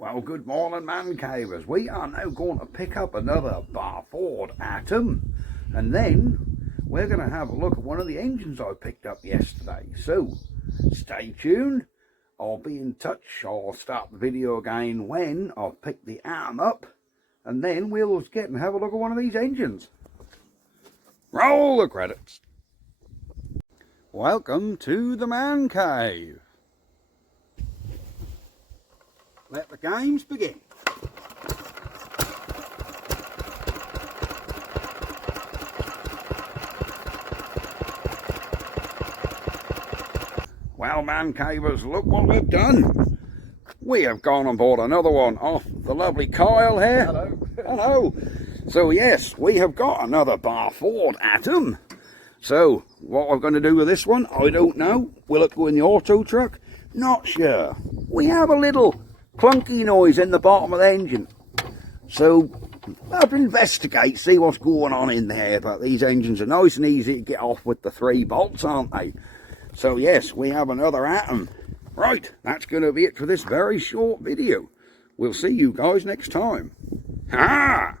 Well, good morning, man cavers. We are now going to pick up another Barford atom, and then we're going to have a look at one of the engines I picked up yesterday. So, stay tuned. I'll be in touch. I'll start the video again when I've picked the atom up, and then we'll get and have a look at one of these engines. Roll the credits. Welcome to the man cave. Let the games begin. Well, man cavers, look what we've done. We have gone on board another one off the lovely Kyle here. Hello. Hello. So yes, we have got another Barford atom. So what we're going to do with this one, I don't know. Will it go in the auto truck? Not sure. We have a little clunky noise in the bottom of the engine, so I'll have to investigate, see what's going on in there. But these engines are nice and easy to get off with the 3 bolts, aren't they? So yes, we have another atom. Right, that's going to be it for this very short video. We'll see you guys next time. Ha!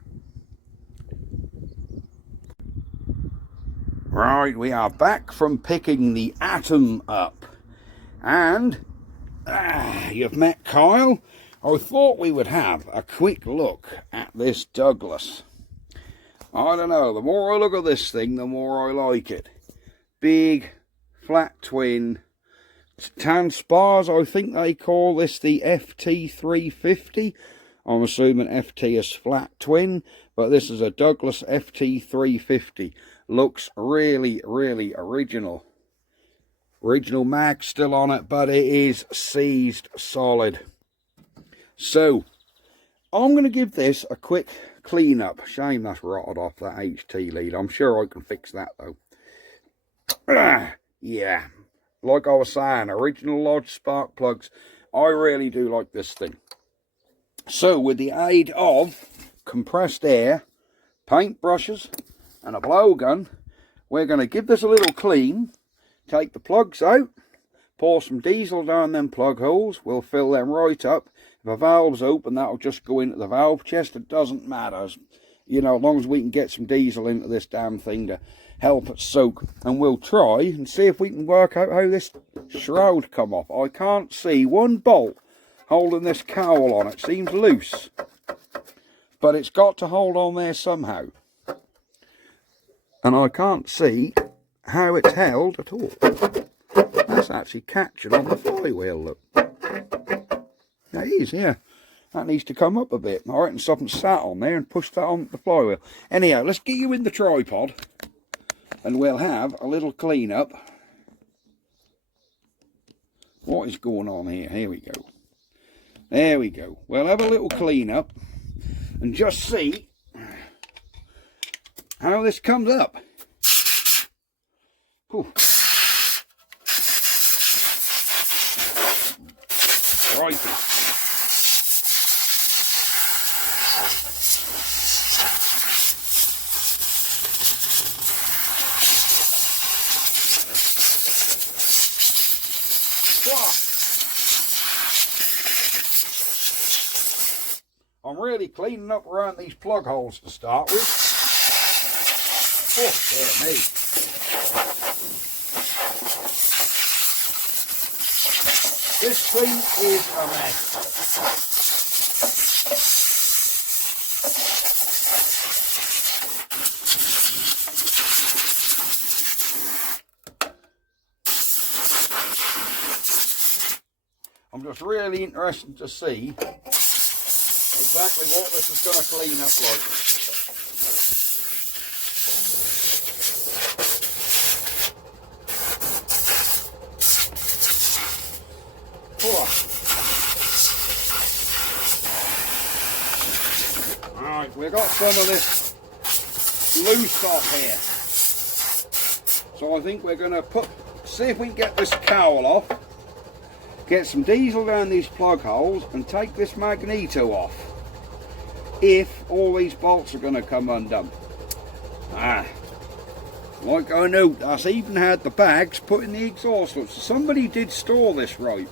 Right, we are back from picking the atom up, and you've met Kyle. I thought we would have a quick look at this Douglas. I don't know, the more I look at this thing, the more I like it. Big, flat twin, tan spars. I think they call this the FT350. I'm assuming FT is flat twin, but this is a Douglas FT350. Looks really, really original. Original mag still on it, but it is seized solid. So, I'm going to give this a quick clean up. Shame that's rotted off that HT lead. I'm sure I can fix that though. Yeah, like I was saying, original Lodge spark plugs. I really do like this thing. So, with the aid of compressed air, paint brushes, and a blowgun, we're going to give this a little clean. Take the plugs out, pour some diesel down them plug holes, we'll fill them right up. If a valve's open, that'll just go into the valve chest. It doesn't matter, you know, as long as we can get some diesel into this damn thing to help it soak. And we'll try and see if we can work out how this shroud come off. I can't see one bolt holding this cowl on. It seems loose, but it's got to hold on there somehow. And I can't see how it's held at all. That's actually catching on the flywheel, look. That is, yeah. That needs to come up a bit. I reckon something sat on there and pushed that on the flywheel. Anyhow, let's get you in the tripod and we'll have a little clean up. What is going on here? Here we go. There we go. We'll have a little clean up and just see how this comes up. Whew. Righty. I'm really cleaning up around these plug holes to start with. Oh, dear me. This thing is a mess. I'm just really interested to see exactly what this is going to clean up like. Alright, we've got some of this loose off here. So I think we're going to see if we can get this cowl off, get some diesel down these plug holes and take this Magneto off. If all these bolts are going to come undone. Like I know, that's even had the bags put in the exhaust. So somebody did store this right.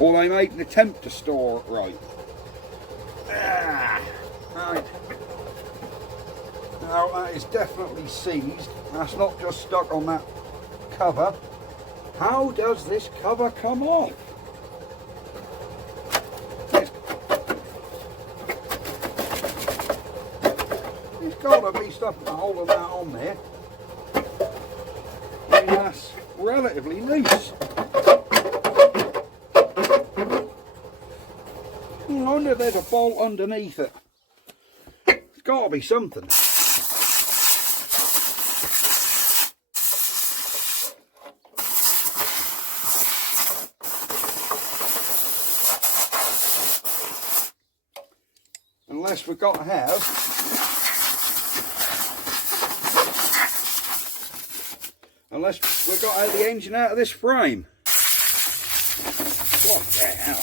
or they make an attempt to store it right. Right. Now that is definitely seized. That's not just stuck on that cover. How does this cover come off? There's got to be something holding that on there. I mean, that's relatively loose. I wonder if there's a bolt underneath it. There's got to be something. Unless we've got to have the engine out of this frame. What the hell?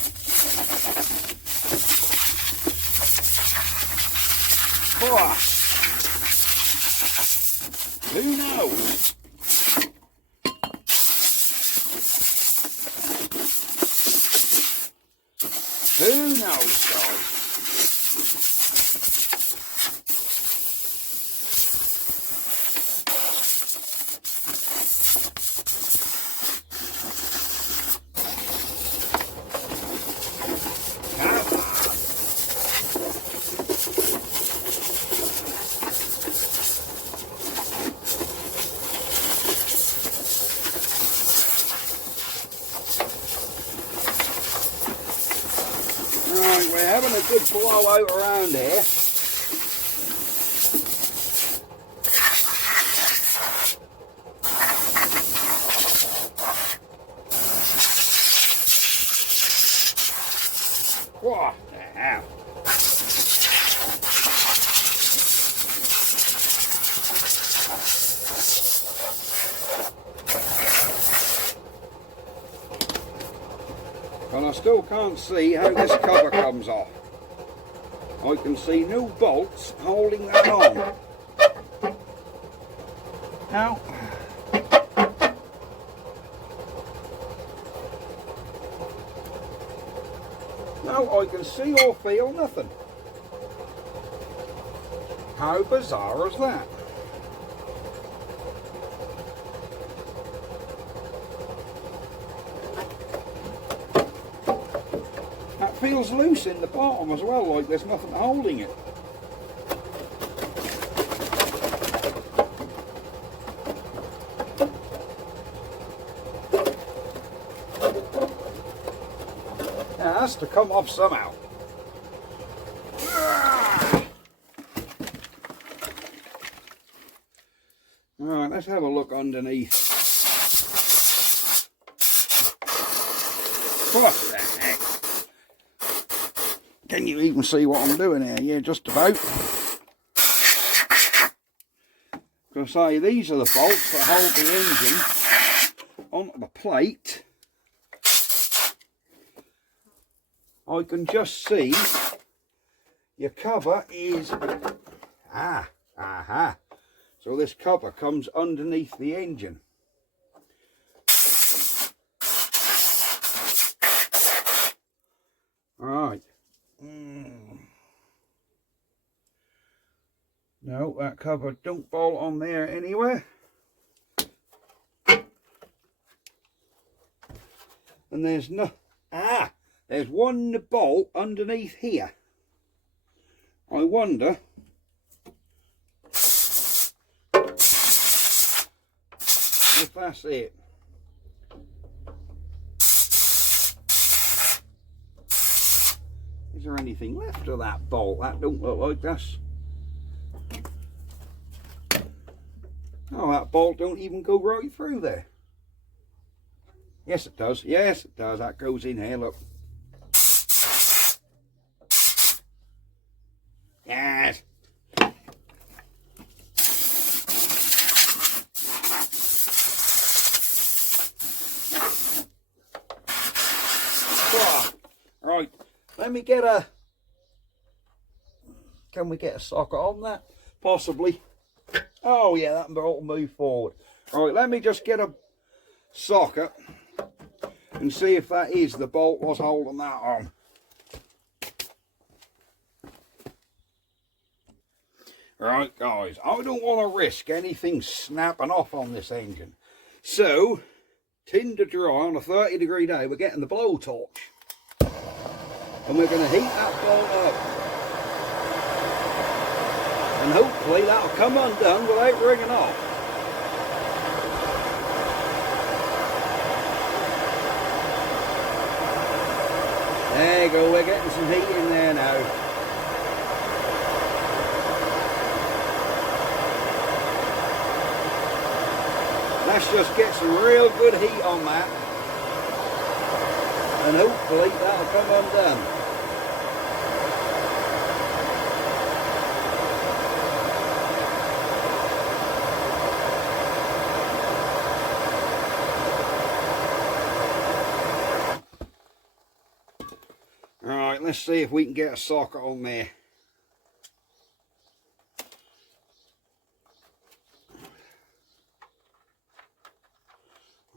Oh, who knows? Who knows, guys? Right, we're having a good blowout around here. What the hell? And I still can't see how this cover comes off. I can see no bolts holding that on. Now, no, I can see or feel nothing. How bizarre is that? Feels loose in the bottom as well, like there's nothing holding it. It has to come off somehow. Alright, let's have a look underneath. What the heck? Can you even see what I'm doing here? Yeah, just about. I'm going to say, these are the bolts that hold the engine onto the plate. I can just see your cover is... So this cover comes underneath the engine. Right. No, that cover don't bolt on there anywhere. And there's no... there's one bolt underneath here. I wonder if that's it. Is there anything left of that bolt? That don't look like this. Oh, that bolt don't even go right through there. Yes, it does. Yes, it does. That goes in here, look. Yes. Right, let me get a... Can we get a socket on that? Possibly. Oh yeah, that bolt will move forward. Right, let me just get a socket and see if that is the bolt was holding that on. Right guys, I don't want to risk anything snapping off on this engine. So, tinder dry on a 30-degree day, we're getting the blowtorch. And we're going to heat that bolt up. And hopefully that'll come undone without ringing off. There you go, we're getting some heat in there now. Let's just get some real good heat on that, and hopefully that'll come undone. Alright, let's see if we can get a socket on there.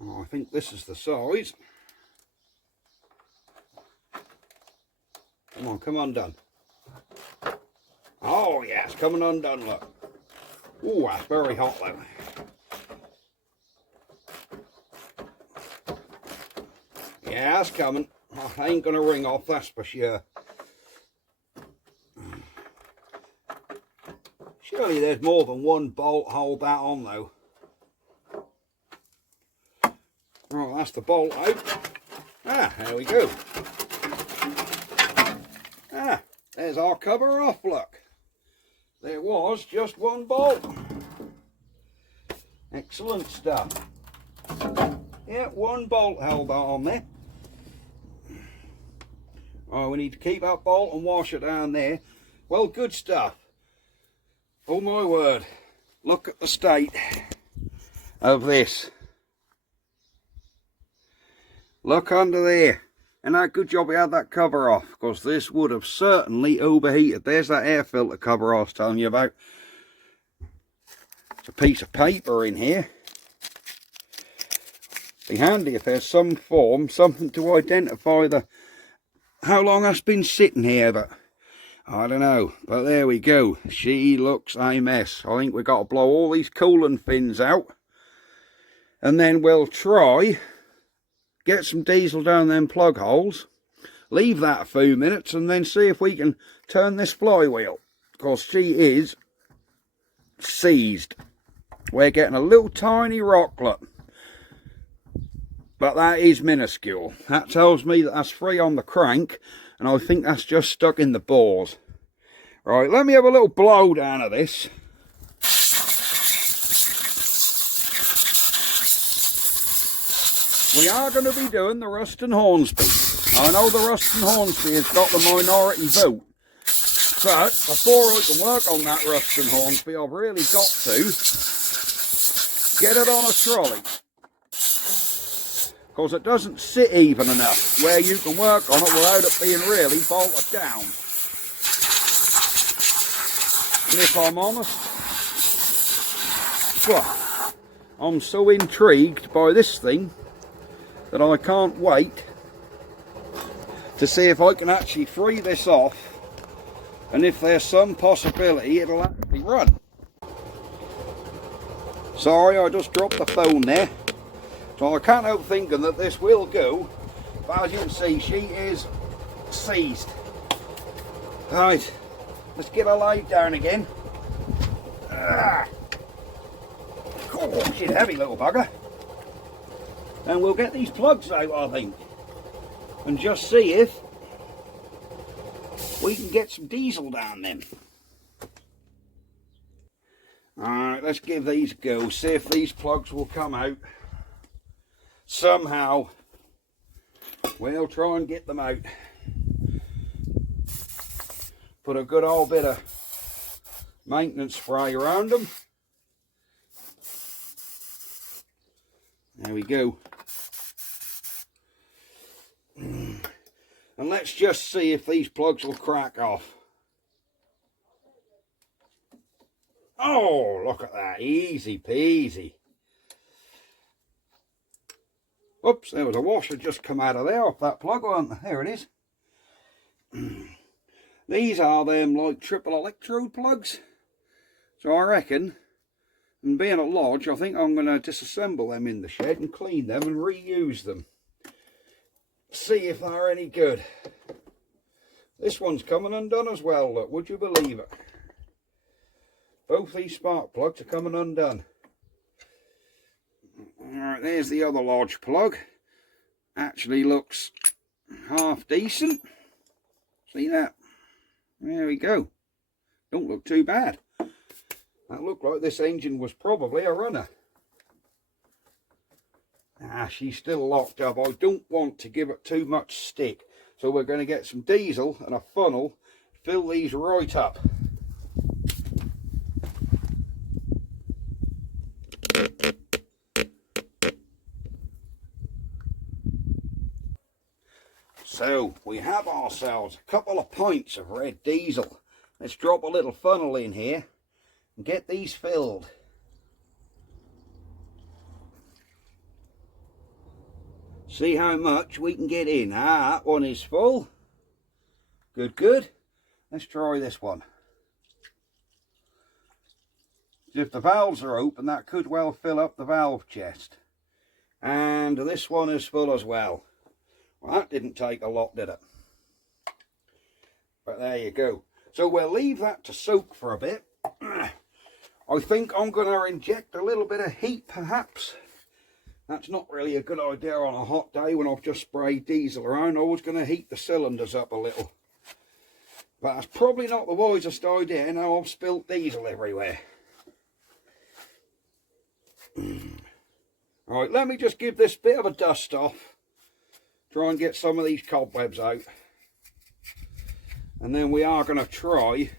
Oh, I think this is the size. Come on, come undone. Oh yeah, it's coming undone, look. Oh, that's very hot though. Yeah, it's coming. I ain't gonna ring off, that's for sure. Surely there's more than one bolt hold that on though. Right, that's the bolt out. Ah, there we go. Ah, there's our cover off, look. There was just one bolt. Excellent stuff. Yeah, one bolt held on there. Oh, we need to keep that bolt and wash it down there. Well, good stuff. Oh my word. Look at the state of this. Look under there. And that good job we had that cover off, because this would have certainly overheated. There's that air filter cover I was telling you about. It's a piece of paper in here. Be handy if there's some form, something to identify how long that's been sitting here, but I don't know. But there we go. She looks a mess. I think we've got to blow all these coolant fins out, and then we'll try get some diesel down them plug holes, leave that a few minutes, and then see if we can turn this flywheel, because she is seized. We're getting a little tiny rocklet, but that is minuscule. That tells me that that's free on the crank, and I think that's just stuck in the bores. Right, let me have a little blow down of this. We are going to be doing the Ruston Hornsby. I know the Ruston Hornsby has got the minority vote, but before I can work on that Ruston Hornsby, I've really got to get it on a trolley, because it doesn't sit even enough where you can work on it without it being really bolted down. And if I'm honest, well, I'm so intrigued by this thing that I can't wait to see if I can actually free this off, and if there's some possibility it'll actually run. Sorry, I just dropped the phone there. So I can't help thinking that this will go, but as you can see, she is seized. Right, let's get her laid down again. Oh, she's a heavy little bugger. And we'll get these plugs out, I think, and just see if we can get some diesel down them. Alright, let's give these a go, see if these plugs will come out. Somehow, we'll try and get them out. Put a good old bit of maintenance spray around them. There we go. And let's just see if these plugs will crack off. Oh, look at that. Easy peasy. Oops, there was a washer just come out of there off that plug, wasn't there? There it is. These are them like triple electrode plugs. So I reckon, and being at lodge, I think I'm going to disassemble them in the shed and clean them and reuse them. See if they're any good. This one's coming undone as well, look, would you believe it? Both these spark plugs are coming undone. Alright, there's the other lodge plug. Actually looks half decent. See that? There we go. Don't look too bad. That looked like this engine was probably a runner. Ah, she's still locked up. I don't want to give it too much stick. So we're going to get some diesel and a funnel, fill these right up. So we have ourselves a couple of pints of red diesel. Let's drop a little funnel in here and get these filled. See how much we can get in. Ah, that one is full. Good, good. Let's try this one. If the valves are open, that could well fill up the valve chest. And this one is full as well. Well, that didn't take a lot, did it? But there you go. So we'll leave that to soak for a bit. I think I'm going to inject a little bit of heat, perhaps. That's not really a good idea on a hot day when I've just sprayed diesel around. I was going to heat the cylinders up a little. But that's probably not the wisest idea now I've spilt diesel everywhere. Right, let me just give this bit of a dust off. Try and get some of these cobwebs out. And then we are going to try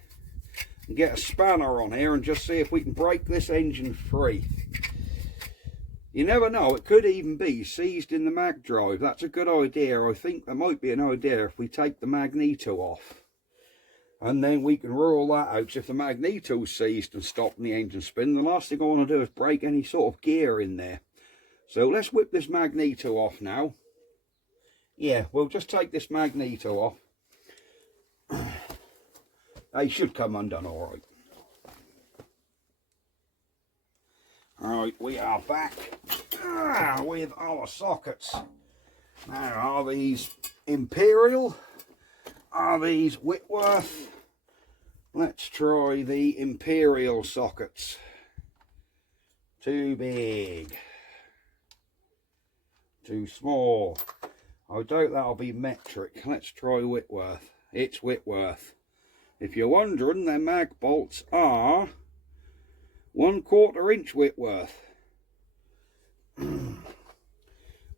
and get a spanner on here and just see if we can break this engine free. You never know, it could even be seized in the mag drive. That's a good idea. I think there might be an idea if we take the Magneto off. And then we can rule that out. So if the Magneto's seized and stopping the engine spinning, the last thing I want to do is break any sort of gear in there. So let's whip this Magneto off now. Yeah, we'll just take this Magneto off. They should come undone all right. Alright, we are back with our sockets. Now, are these Imperial? Are these Whitworth? Let's try the Imperial sockets. Too big. Too small. I doubt that'll be metric. Let's try Whitworth. It's Whitworth. If you're wondering, their mag bolts are 1/4 inch Whitworth.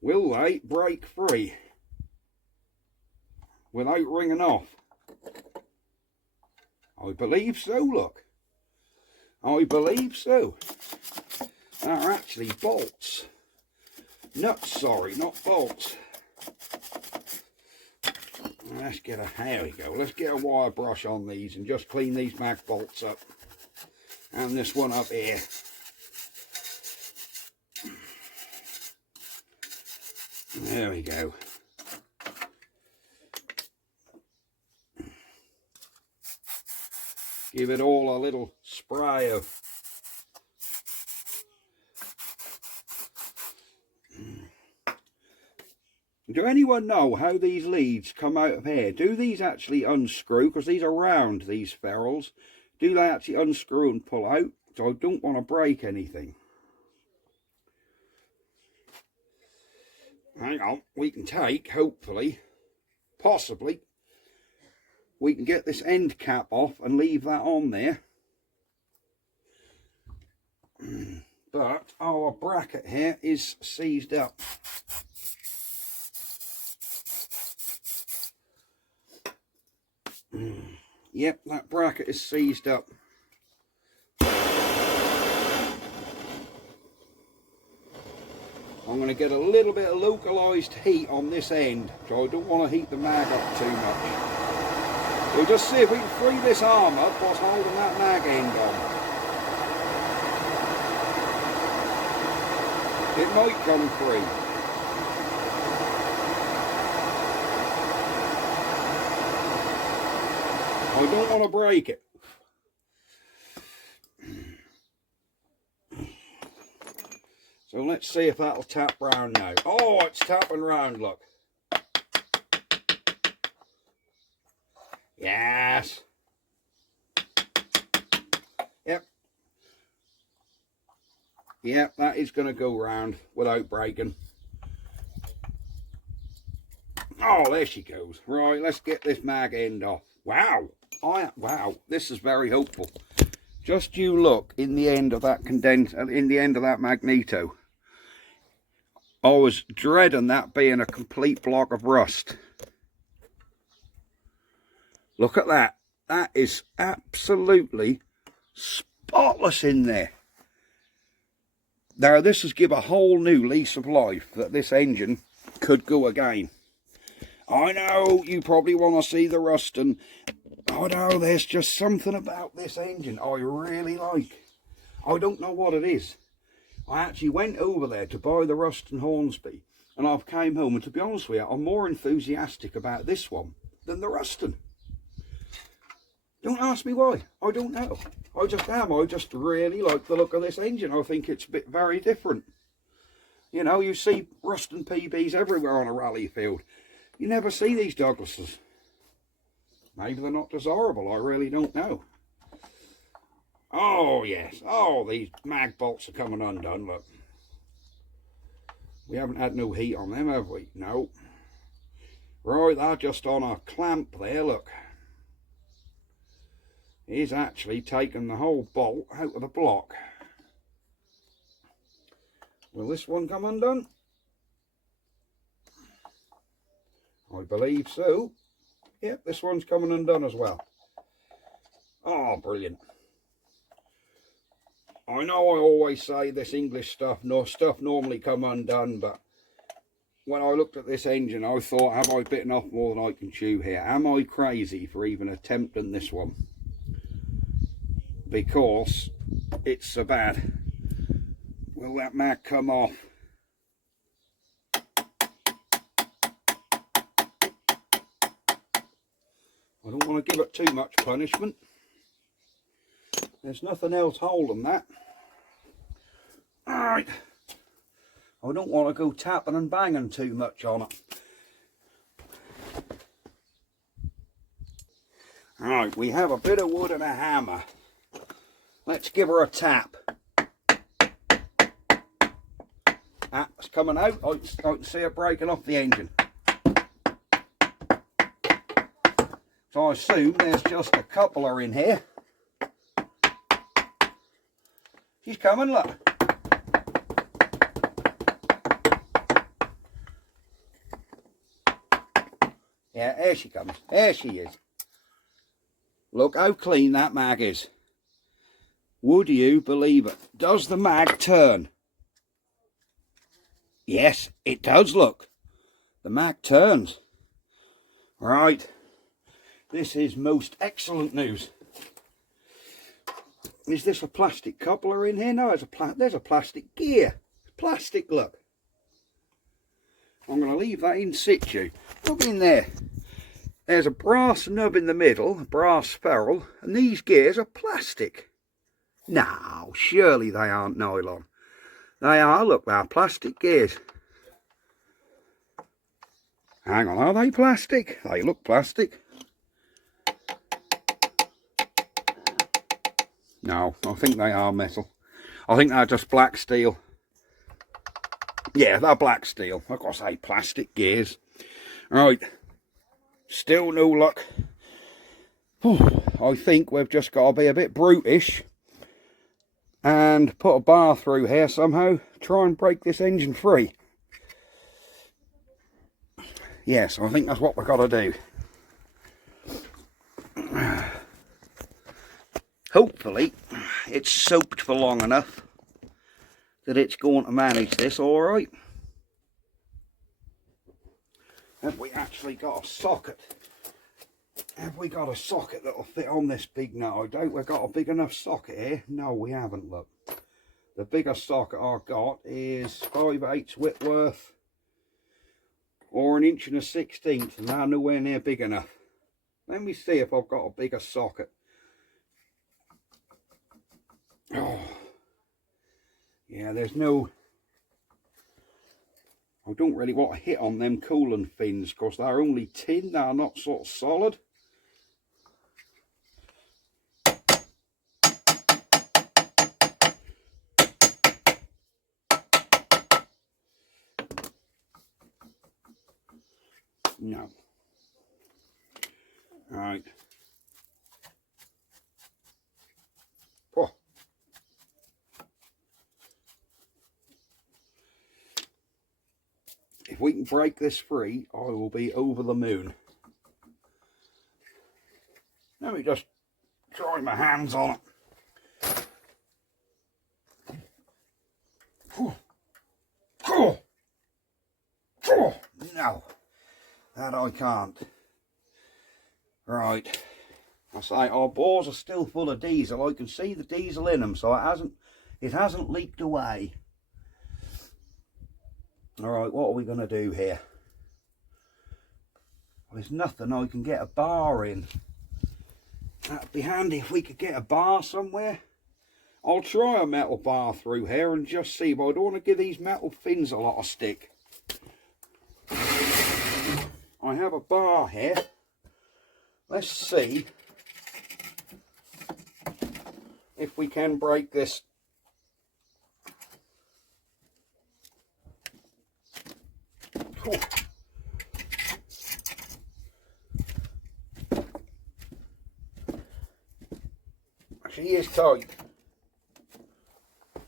Will they break free without ringing off? I believe so, look. I believe so. They're actually bolts. Nuts, sorry, not bolts. Let's get a, there we go, let's get a wire brush on these and just clean these mag bolts up. And this one up here. There we go. Give it all a little spray of Do anyone know how these leads come out of here? Do these actually unscrew? Because these are round, these ferrules. Do they actually unscrew and pull out? So I don't want to break anything. Hang on, we can take, hopefully, possibly, we can get this end cap off and leave that on there. But our bracket here is seized up. Yep, that bracket is seized up. I'm going to get a little bit of localised heat on this end, so I don't want to heat the mag up too much. We'll just see if we can free this arm up whilst holding that mag end on. It might come free. I don't want to break it. So let's see if that'll tap round now. Oh, it's tapping round, look. Yes. Yep. Yep, that is going to go round without breaking. Oh, there she goes. Right, let's get this mag end off. Wow. Wow, this is very hopeful. Just you look in the end of that Magneto. I was dreading that being a complete block of rust. Look at that. That is absolutely spotless in there. Now, this has given a whole new lease of life that this engine could go again. I know you probably want to see the rust, and I know there's just something about this engine I really like. I don't know what it is. I actually went over there to buy the Ruston Hornsby, and I've came home, and to be honest with you, I'm more enthusiastic about this one than the Ruston. Don't ask me why. I don't know. I just am. I just really like the look of this engine. I think it's a bit very different. You know, you see Ruston PBs everywhere on a rally field. You never see these Douglases. Maybe they're not desirable. I really don't know. Oh, yes. Oh, these mag bolts are coming undone, look. We haven't had no heat on them, have we? No. Right, they're just on a clamp there, look. He's actually taken the whole bolt out of the block. Will this one come undone? I believe so. Yep, this one's coming undone as well. Oh, brilliant. I know I always say this English stuff normally come undone, but when I looked at this engine, I thought, have I bitten off more than I can chew here? Am I crazy for even attempting this one? Because it's so bad. Will that mag come off? I don't want to give it too much punishment. There's nothing else holding that. Alright. I don't want to go tapping and banging too much on it. Alright, we have a bit of wood and a hammer. Let's give her a tap. Ah, it's coming out. I can see it breaking off the engine. So I assume there's just a coupler in here. She's coming, look. Yeah, there she comes. There she is. Look how clean that mag is. Would you believe it? Does the mag turn? Yes, it does, look. The mag turns. Right. This is most excellent news. Is this a plastic coupler in here? No, there's a plastic gear. Plastic, look. I'm going to leave that in situ. Look in there. There's a brass nub in the middle, a brass ferrule, and these gears are plastic. No, surely they aren't nylon. They are, look, they're plastic gears. Hang on, are they plastic? They look plastic. No, I think they are metal. I think they're just black steel. Yeah, they're black steel. I've got to say plastic gears. Right. Still no luck. I think we've just got to be a bit brutish and put a bar through here somehow. Try and break this engine free. Yes, I think that's what we've got to do. Hopefully it's soaked for long enough that it's going to manage this all right. Have we actually got a socket? Have we got a socket that'll fit on this big nut? I doubt we've got a big enough socket here. No, we haven't, look. The biggest socket I've got is 5/8 Whitworth or 1 1/16", and they're nowhere near big enough. Let me see if I've got a bigger socket. Oh, yeah, there's no... I don't really want to hit on them coolant fins because they're only tin, they're not sort of solid. No. Right. Oh. If we can break this free, I will be over the moon. Let me just try my hands on it. Oh. Oh. Oh. No, that I can't. Right. I say our bores are still full of diesel. I can see the diesel in them, so it hasn't leaked away. Alright, what are we going to do here? Well, there's nothing I can get a bar in. That'd be handy if we could get a bar somewhere. I'll try a metal bar through here and just see, but I don't want to give these metal fins a lot of stick. I have a bar here. Let's see if we can break this. Cool. She is tight.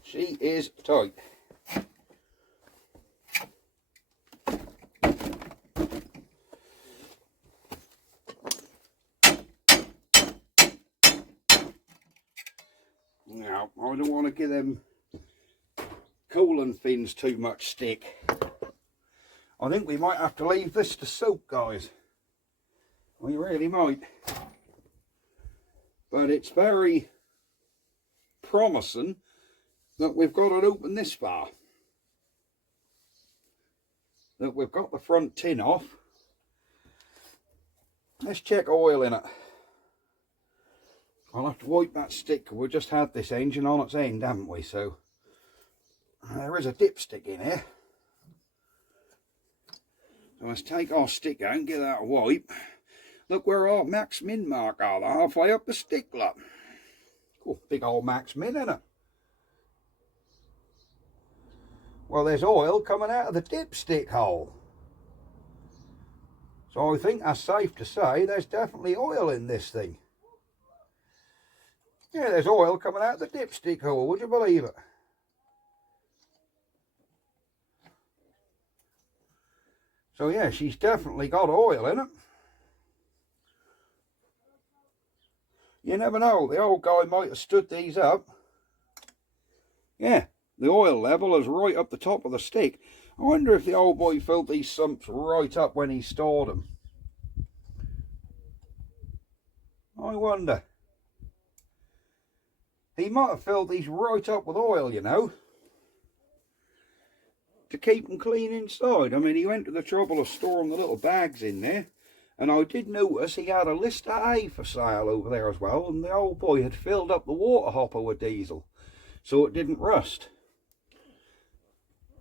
She is tight. Now, I don't want to give them coolant fins too much stick. I think we might have to leave this to soak, guys. We really might. But it's very promising that we've got it open this far. That we've got the front tin off. Let's check oil in it. I'll have to wipe that stick. We've just had this engine on its end, haven't we? So there is a dipstick in here. So let's take our stick out and get that a wipe. Look where our max min mark are, they're halfway up the stick, look. Cool, big old max min, isn't it? Well, there's oil coming out of the dipstick hole. So I think that's safe to say there's definitely oil in this thing. Yeah, there's oil coming out of the dipstick hole, would you believe it? So yeah, she's definitely got oil in it. You never know, the old guy might have stood these up. Yeah, the oil level is right up the top of the stick. I wonder if the old boy filled these sumps right up when he stored them. I wonder. He might have filled these right up with oil, you know, to keep them clean inside. I mean, he went to the trouble of storing the little bags in there. And I did notice he had a Lister A for sale over there as well, and the old boy had filled up the water hopper with diesel, so it didn't rust.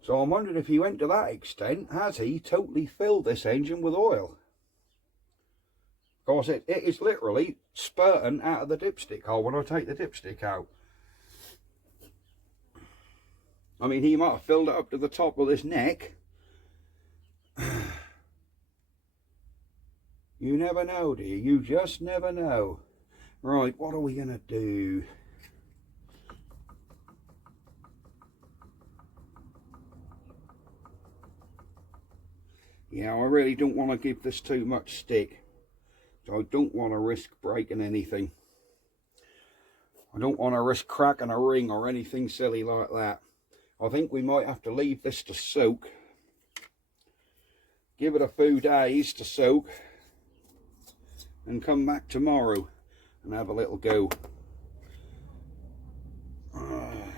So I'm wondering if he went to that extent, has he totally filled this engine with oil? Because it is literally spurting out of the dipstick hole when I take the dipstick out. I mean, he might have filled it up to the top of this neck. You never know, do you? You just never know. Right, what are we going to do? Yeah, I really don't want to give this too much stick. So I don't want to risk breaking anything. I don't want to risk cracking a ring or anything silly like that. I think we might have to leave this to soak. Give it a few days to soak. And come back tomorrow and have a little go.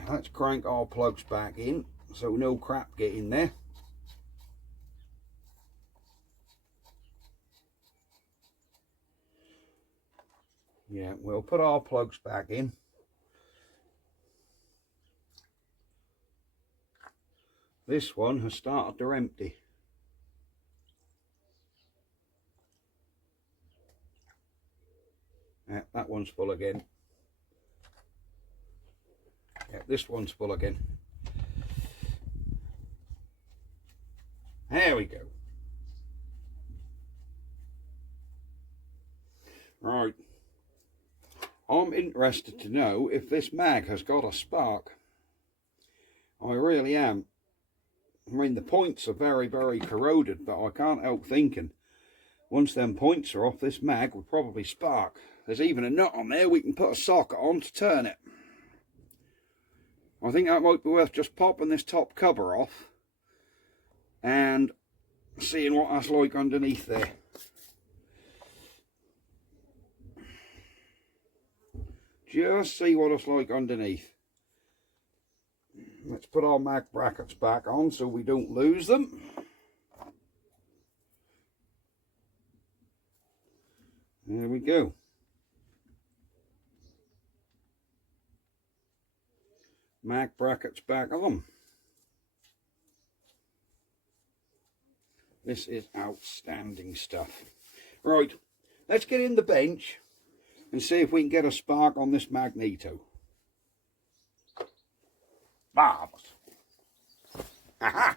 Let's crank our plugs back in so no crap get in there. Yeah, we'll put our plugs back in. This one has started to empty. Yeah, that one's full again. Yeah, this one's full again. There we go. Right. I'm interested to know if this mag has got a spark. I really am. I mean, the points are very, very corroded, but I can't help thinking, once them points are off, this mag will probably spark. There's even a nut on there we can put a socket on to turn it. I think that might be worth just popping this top cover off and seeing what that's like underneath there. Just see what it's like underneath. Let's put our mag brackets back on so we don't lose them. There we go. Mag brackets back on. This is outstanding stuff. Right, let's get in the bench and see if we can get a spark on this Magneto. Marvellous. Aha!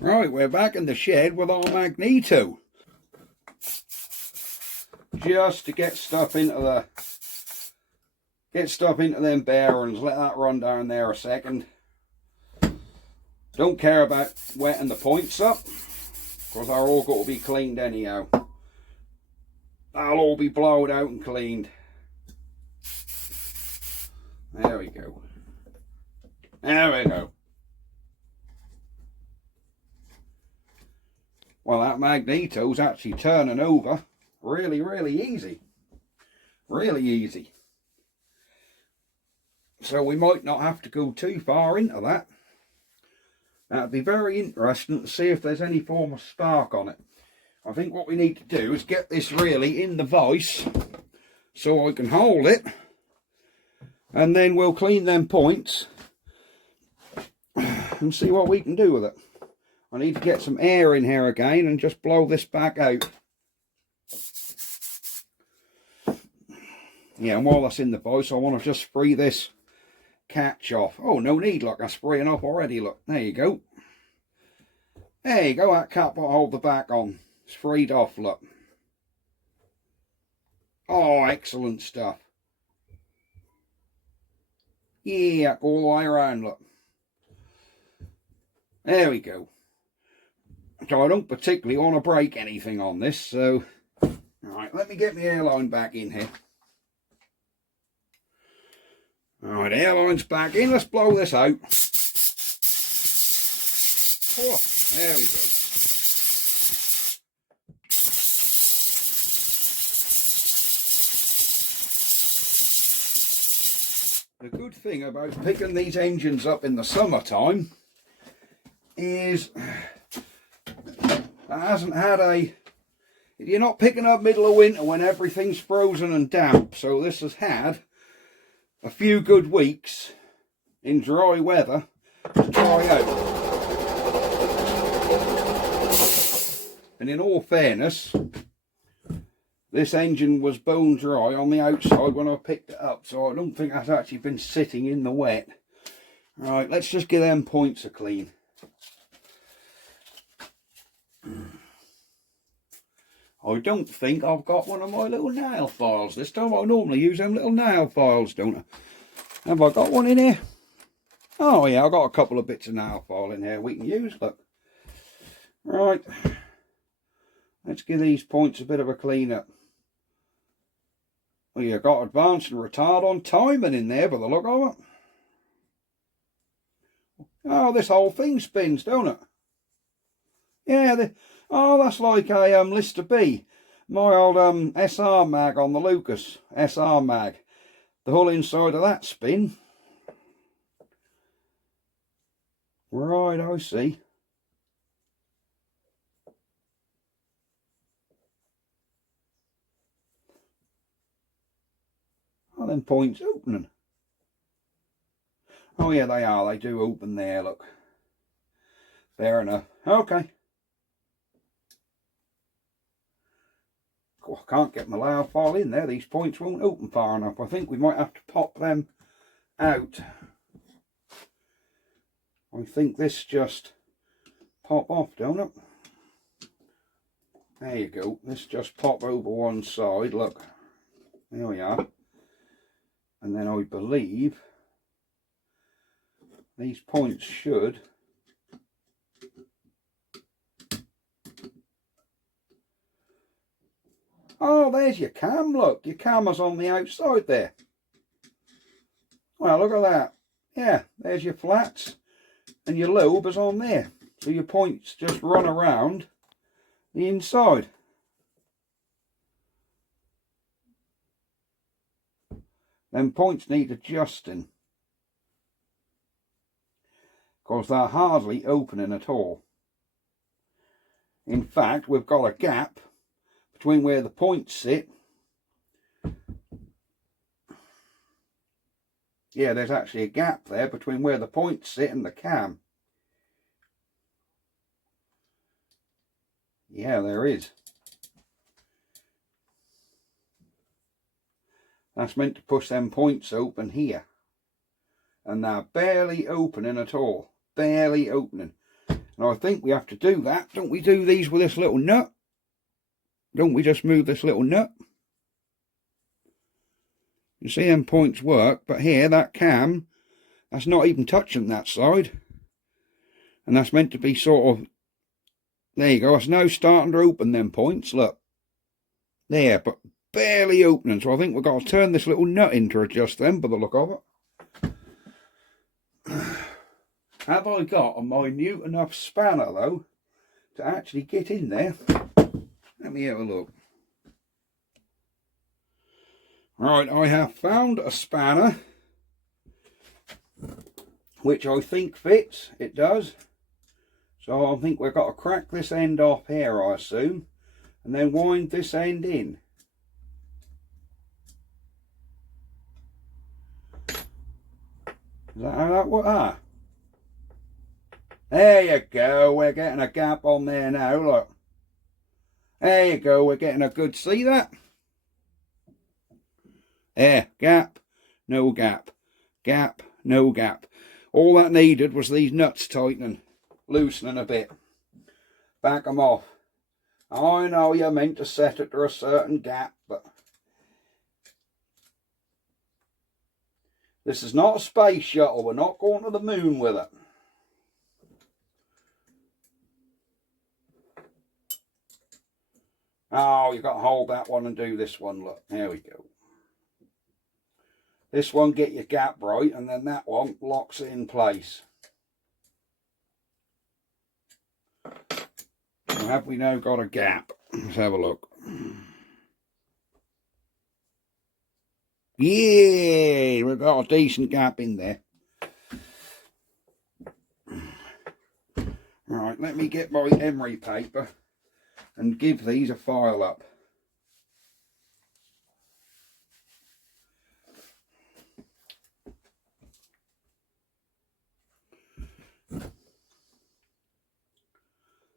Right, we're back in the shed with our Magneto. Just to get stuff into them bearings. Let that run down there a second. Don't care about wetting the points up, because they're all got to be cleaned anyhow. They'll all be blowed out and cleaned. There we go. There we go. Well, that Magneto's actually turning over really, really easy. Really easy. So we might not have to go too far into that. That'd be very interesting to see if there's any form of spark on it. I think what we need to do is get this really in the vise so I can hold it, and then we'll clean them points and see what we can do with it. I need to get some air in here again and just blow this back out. Yeah, and while that's in the vise, I want to just spray this catch off. Oh, no need, look, I'm spraying off already, look. There you go. There you go, that cap will hold the back on. Sprayed off, look. Oh, excellent stuff. Yeah, all the way around, look. There we go. So I don't particularly want to break anything on this, so... Alright, let me get my airline back in here. Alright, airline's back in. Let's blow this out. Oh, there we go. The good thing about picking these engines up in the summertime is that hasn't had a... You're not picking up middle of winter when everything's frozen and damp, so this has had a few good weeks in dry weather to dry out. And in all fairness, this engine was bone dry on the outside when I picked it up, so I don't think that's actually been sitting in the wet. Right, let's just get them points a clean. I don't think I've got one of my little nail files this time. I normally use them little nail files, don't I? Have I got one in here? Oh yeah, I've got a couple of bits of nail file in here we can use, look. Right, let's give these points a bit of a clean up. Well, you've got advance and retard on timing in there by the look of it. Oh, this whole thing spins, don't it? Yeah, oh, that's like a Lister B. My old SR mag on the Lucas. SR mag. The whole inside of that spin. Right, I see. them points opening? Oh yeah, they are. They do open there, look. Fair enough. Okay. Oh, I can't get my layer file in there. These points won't open far enough. I think we might have to pop them out. I think this just pop off, don't it? There you go. This just pop over one side. Look. There we are. And then I believe these points should oh, there's your cam, look. Your camera's on the outside there. Well, look at that. Yeah, there's your flats. And your lobe is on there. So your points just run around the inside. Them points need adjusting, because they're hardly opening at all. In fact, we've got a gap between where the points sit. Yeah, there's actually a gap there between where the points sit and the cam. Yeah, there is. That's meant to push them points open here. And they're barely opening at all. Barely opening. And I think we have to do that. Don't we do these with this little nut? Don't we just move this little nut? You see them points work, but here, that cam, that's not even touching that side. And that's meant to be sort of, there you go, it's now starting to open them points, look. There, but barely opening, so I think we've got to turn this little nut in to adjust them by the look of it. Have I got a minute enough spanner, though, to actually get in there? Let me have a look. Right, I have found a spanner which I think fits. It does. So I think we've got to crack this end off here, I assume, and then wind this end in. Is that how that works? Ah. There you go. We're getting a gap on there now, look. There you go. We're getting a good, see that? There, gap, no gap, gap, no gap. All that needed was these nuts tightening, loosening a bit. Back them off. I know you're meant to set it to a certain gap, but this is not a space shuttle. We're not going to the moon with it. Oh, you've got to hold that one and do this one, look. There we go. This one, get your gap right, and then that one locks it in place. So have we now got a gap? Let's have a look. Yeah, we've got a decent gap in there. Right, let me get my emery paper and give these a file up.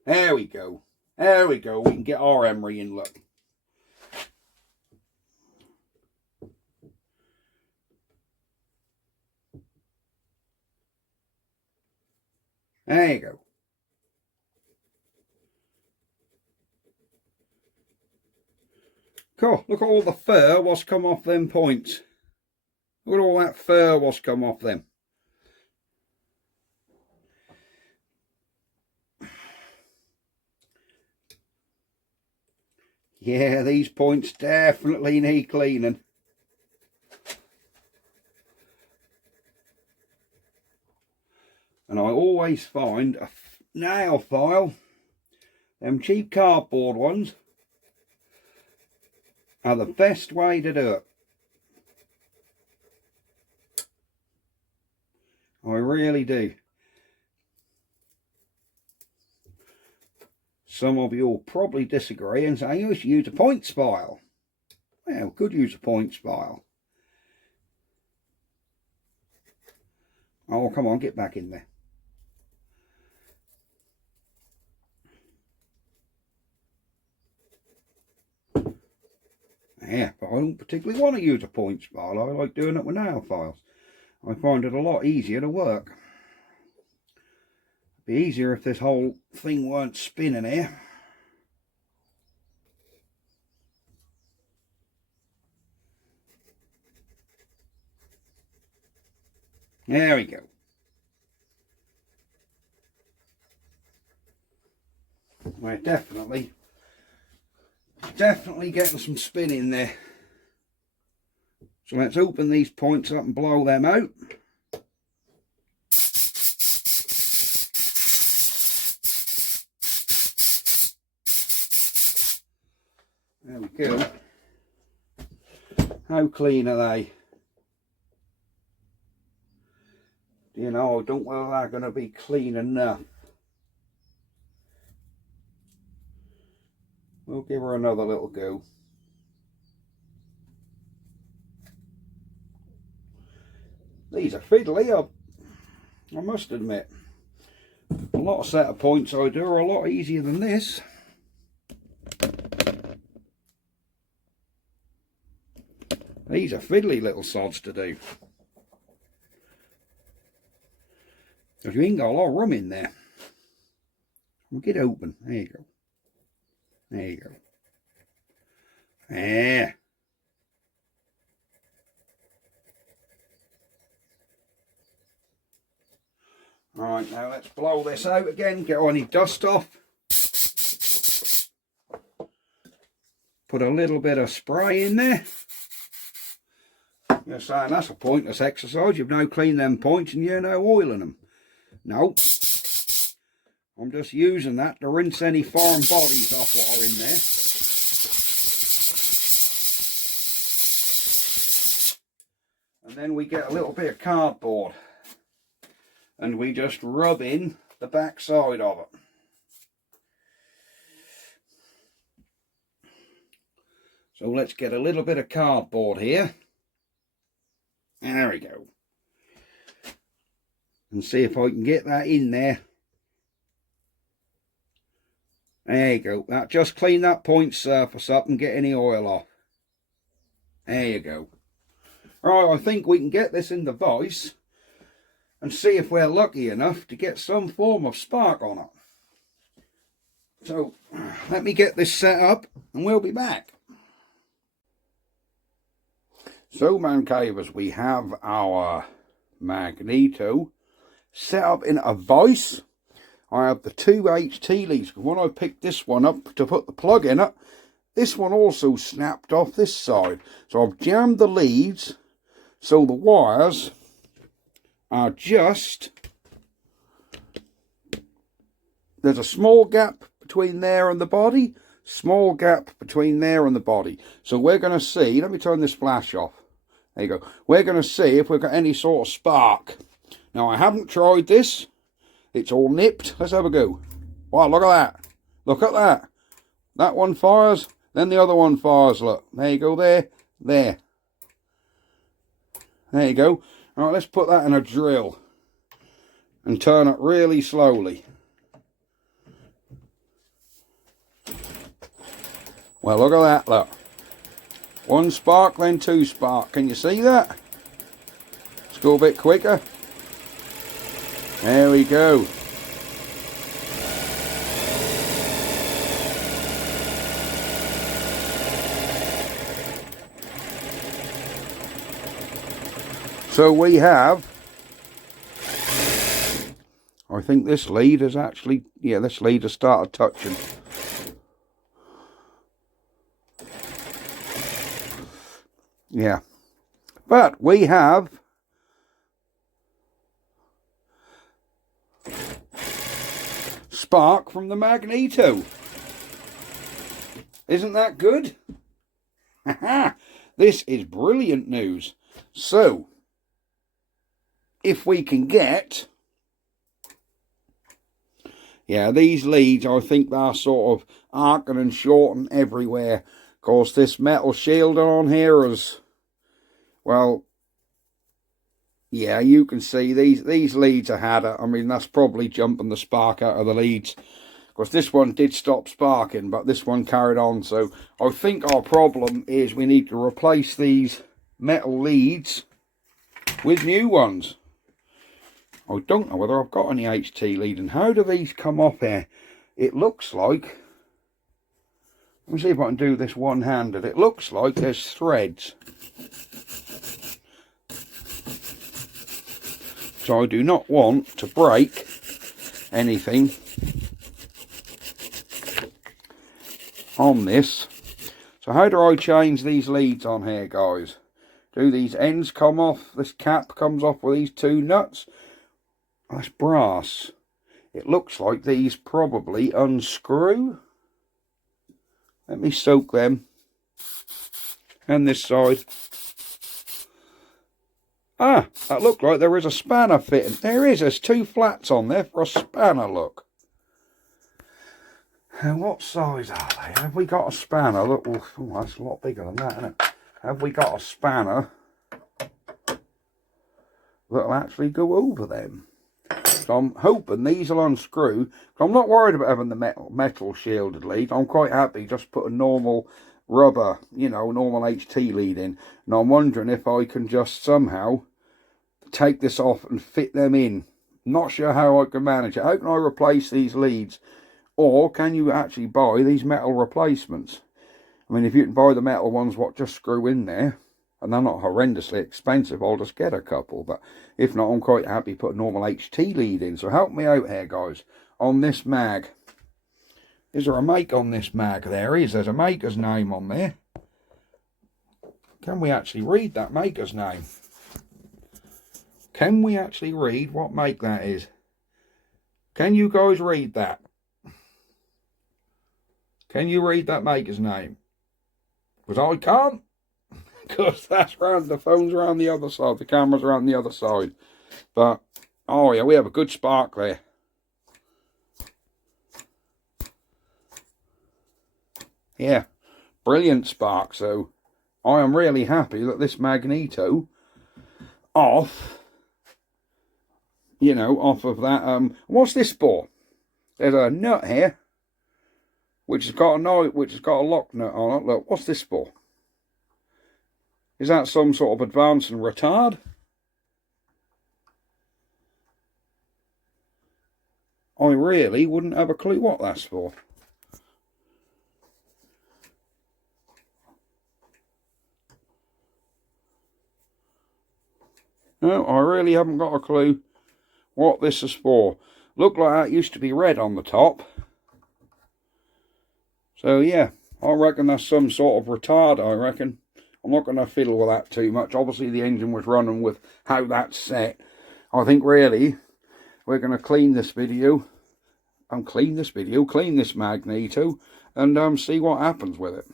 There we go. There we go. We can get our emery in, look. There you go. Cool. Look at all the fur what's come off them points. Look at all that fur what's come off them. Yeah, these points definitely need cleaning. And I always find a nail file, them cheap cardboard ones, are the best way to do it. I really do. Some of you will probably disagree and say, you should use a points file. Well, could use a points file. Oh, come on, get back in there. Yeah, but I don't particularly want to use a point file. I like doing it with nail files. I find it a lot easier to work. It'd be easier if this whole thing weren't spinning here. There we go. We're definitely getting some spin in there. So let's open these points up and blow them out. There we go. How clean are they? You know, I don't know whether they're going to be clean enough. We'll give her another little go. These are fiddly, I must admit. A lot of set of points I do are a lot easier than this. These are fiddly little sods to do. Because you ain't got a lot of room in there. We'll get open. There you go. There you go. There. Alright, now let's blow this out again, get any dust off. Put a little bit of spray in there. You're saying that's a pointless exercise, you've now cleaned them points and you're now oiling them. No, I'm just using that to rinse any foreign bodies off what are in there. And then we get a little bit of cardboard and we just rub in the back side of it. So let's get a little bit of cardboard here. There we go. And see if I can get that in there. There you go. That just clean that point surface up and get any oil off. There you go. Right, I think we can get this in the vise and see if we're lucky enough to get some form of spark on it. So let me get this set up and we'll be back. So, man cavers, we have our Magneto set up in a vise. I have the two HT leads. When I picked this one up to put the plug in it, this one also snapped off this side. So I've jammed the leads so the wires are just, there's a small gap between there and the body, small gap between there and the body. So we're going to see, let me turn this flash off. There you go. We're going to see if we've got any sort of spark. Now, I haven't tried this. It's all nipped. Let's have a go. Wow, look at that. Look at that. That one fires, then the other one fires. Look, there you go, there, there. There you go. All right, let's put that in a drill and turn it really slowly. Well, look at that, look. One spark, then two spark. Can you see that? Let's go a bit quicker. There we go. So we have, I think this lead is actually, yeah, this lead has started touching. Yeah, but we have spark from the Magneto. Isn't that good? This is brilliant news. So, if we can get, yeah, these leads, I think they're sort of arcing and shorting everywhere. Of course, this metal shielding on here is, well, Yeah, you can see these leads are had. I mean, that's probably jumping the spark out of the leads. Because this one did stop sparking, but this one carried on. So I think our problem is we need to replace these metal leads with new ones. I don't know whether I've got any HT lead. And how do these come off here? It looks like... Let me see if I can do this one-handed. It looks like there's threads. So I do not want to break anything on this. So how do I change these leads on here, guys? Do these ends come off? This cap comes off with these two nuts? That's brass. It looks like these probably unscrew. Let me soak them. And this side. Ah, that looked like there is a spanner fitting. There is, there's two flats on there for a spanner, look. And what size are they? Have we got a spanner? Look, oh, that's a lot bigger than that, isn't it? Have we got a spanner that'll actually go over them? So I'm hoping these will unscrew. I'm not worried about having the metal shielded lead. I'm quite happy just put a normal rubber, you know, normal HT lead in. And I'm wondering if I can just somehow take this off and fit them in. Not sure how I can manage it. How can I replace these leads? Or can you actually buy these metal replacements? I mean, if you can buy the metal ones, what just screw in there, and they're not horrendously expensive, I'll just get a couple. But if not, I'm quite happy put a normal HT lead in. So help me out here, guys, on this mag. Is there a make on this mag? There is. There's a maker's name on there. Can we actually read that maker's name? Can we actually read what make that is? Can you guys read that? Can you read that maker's name? Because I can't. Because that's round, the phone's around the other side, the camera's around the other side. But, oh yeah, we have a good spark there. Yeah, brilliant spark. So, I am really happy that this Magneto off, you know, off of that. What's this for? There's a nut here, which has got a lock nut on it. Look, what's this for? Is that some sort of advancing retard? I really wouldn't have a clue what that's for. No, I really haven't got a clue what this is for. Looked like that used to be red on the top. So yeah, I reckon that's some sort of retard, I reckon. I'm not going to fiddle with that too much. Obviously the engine was running with how that's set. I think really we're going to clean this Magneto, and see what happens with it.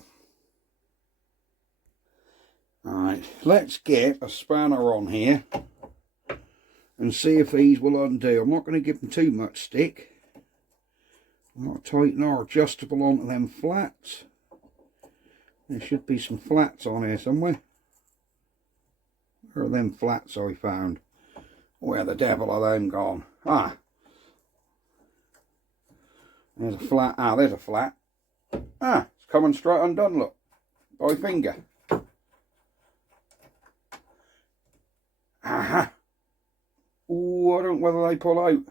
Alright, let's get a spanner on here and see if these will undo. I'm not going to give them too much stick. I'm going to tighten our adjustable onto them flats. There should be some flats on here somewhere. Where are them flats I found? Where the devil are them gone? Ah. There's a flat. Ah, there's a flat. Ah, it's coming straight undone, look. By finger. Aha. Ooh, I don't know whether they pull out.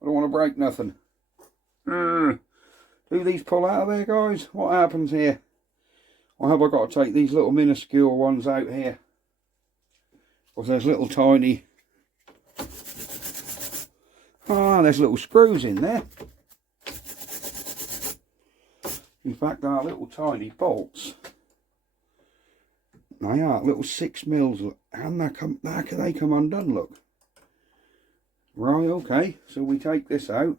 I don't want to break nothing. Do these pull out of there, guys? What happens here? Or have I got to take these little minuscule ones out here? Because there's little tiny... Ah, there's little screws in there. In fact, they are little tiny bolts. They are little 6mm, and they come undone, look. Right, okay, so we take this out.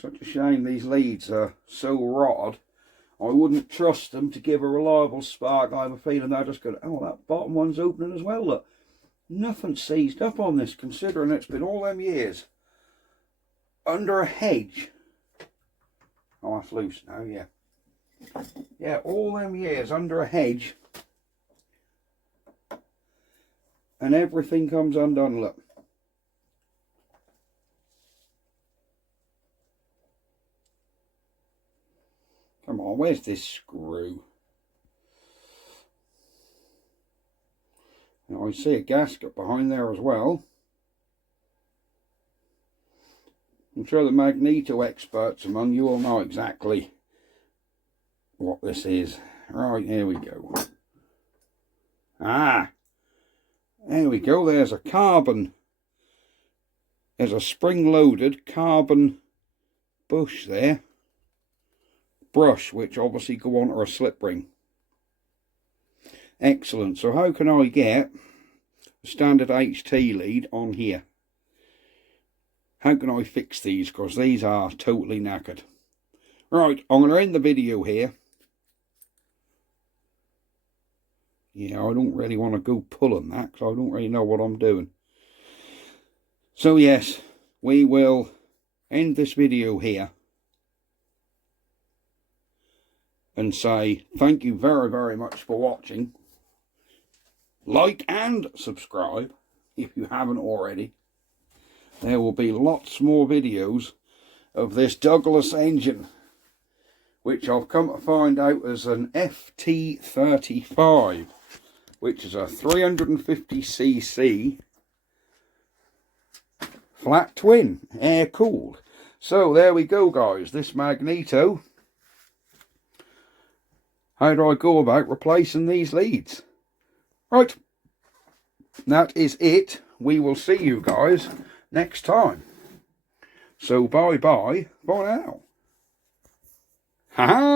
Such a shame these leads are so rotted. I wouldn't trust them to give a reliable spark. I have a feeling they're just going to... Oh, that bottom one's opening as well, look. Nothing's seized up on this, considering it's been all them years under a hedge. Oh, that's loose now, yeah. Yeah, all them years under a hedge and everything comes undone, look. Come on, where's this screw? Now I see a gasket behind there as well. I'm sure the Magneto experts among you will know exactly what this is. Right, here we go. Ah, there we go. There's a carbon. There's a spring-loaded carbon brush there. Brush, which obviously go onto a slip ring. Excellent. So how can I get a standard HT lead on here? How can I fix these? Because these are totally knackered. Right, I'm going to end the video here. Yeah, I don't really want to go pulling that because I don't really know what I'm doing. So yes, we will end this video here and say thank you very, very much for watching. Like and subscribe if you haven't already. There will be lots more videos of this Douglas engine, which I've come to find out is an FT35, which is a 350cc flat twin, air cooled. So there we go, guys, this Magneto. How do I go about replacing these leads? Right, that is it. We will see you guys next time. So bye bye for now. Ha ha!